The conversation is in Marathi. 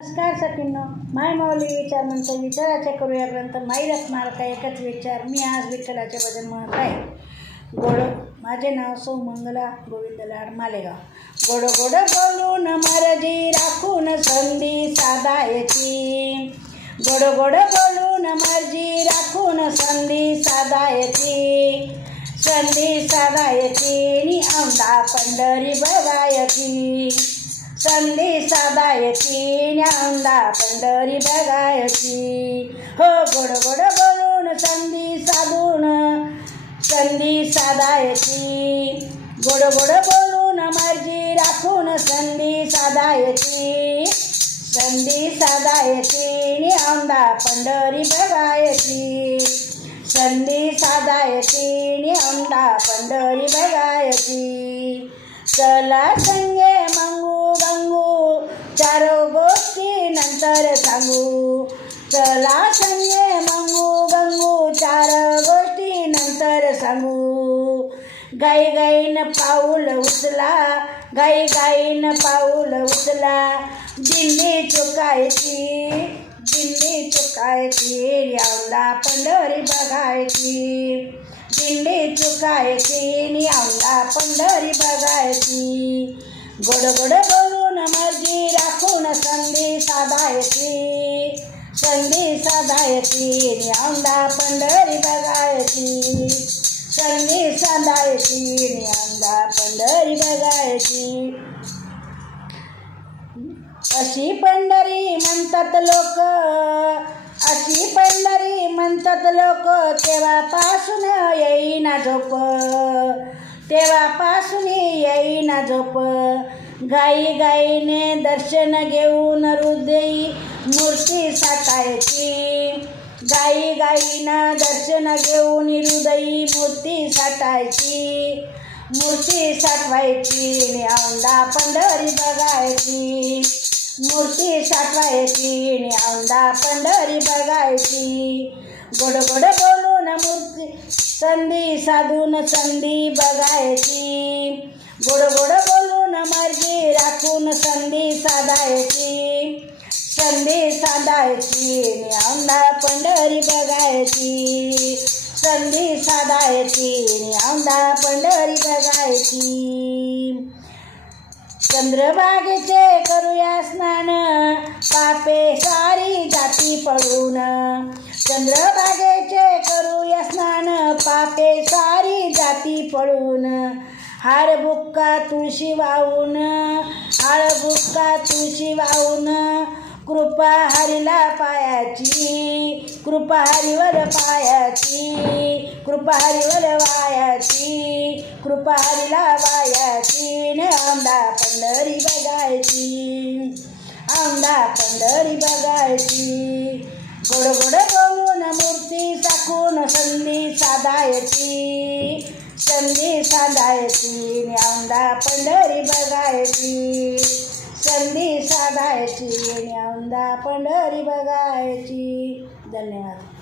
नमस्कार सखींनो, माय माऊली विचार म्हणतो विचाराचे करूया ग्रंथ माई रत्नार का एकच विचार. मी आज विठ्ठलाचे भजन म्हणत आहे. गोड माझे नाव सौमंगला गोविंद लाड मालेगाव. गोड गोड बोलून मर्जी राखून संधी साधायची. गोड गोड बोलून मर्जी राखून संधी साधायची. संधी साधायची नि औंधा पंढरी बघायची. संधी साधायची न्यावंदा पंढरी बघायची. हो गोड गोड बोलून संधी साधून संधी साधायची. गोड गोड बोलून मर्जी राखून संधी साधायची. संधी साधायची न्यावंदा पंढरी बघायची. संधी साधायची न्यावंदा पंढरी बघायची. चला संगे मंगू गंगू चारो गोष्टी नंतर सांगू. चला संगे मंगू गंगू चार गोष्टी नंतर सांगू. गाई गाईन पाऊल उचला गाई गाईन पाऊल उचला. दिंडी चुकायची दिंडी चुकायची यावला पंढरी बघायची. दिंडी चुकायची न्यावला पंढरी बघायची. गोड गोड बोलून मर्जी राखून संधी साधायची. संधी साधायची न्यावला पंढरी बघायची. संधी साधायची न्यावला पंढरी बघायची. अशी पंढरी म्हणतात लोक अशी पंढरी म्हणतात लोक तेव्हापासून येईना झोप. तेव्हापासून येईना झोप. गाई गाईने दर्शन घेऊन हृदयी मूर्ती साठायची. गाई गाईनं दर्शन घेऊन हृदयी मूर्ती साठायची. मूर्ती साठवायची न्यावंदा पंढरी बघायची. मूर्ती साठवायची न्यावंदा पंढरी बघायची. गोड गोड बोलून मूर्ती संधी साधून संधी बघायची. गोड गोड बोलून मर्जी राखून संधी साधायची. संधी साधायची न्यावंदा पंढरी बघायची. संधी साधायची न्यावंदा पंढरी बघायची. चंद्रभागेचे करूया स्नान पापे सारी जाती पळून. चंद्रभागेचे करूया स्नान पापे सारी जाती पळून. हार बुक्का तुळशी वाहून हार बुक्का तुळशी वाहून. कृपा हरीला पायाची कृपा हरीवर पायाची. कृपा हरीवर वायाची कृपा हरीला वायाची. औंधा पंढरी बघायची औंधा पंढरी बघायची. गोड गोड बोलून मूर्ती साखून संधी साधायची. संधी साधायची औंधा पंढरी बघायची. संधी साधायची औंधा पंढरी बघायची. धन्यवाद.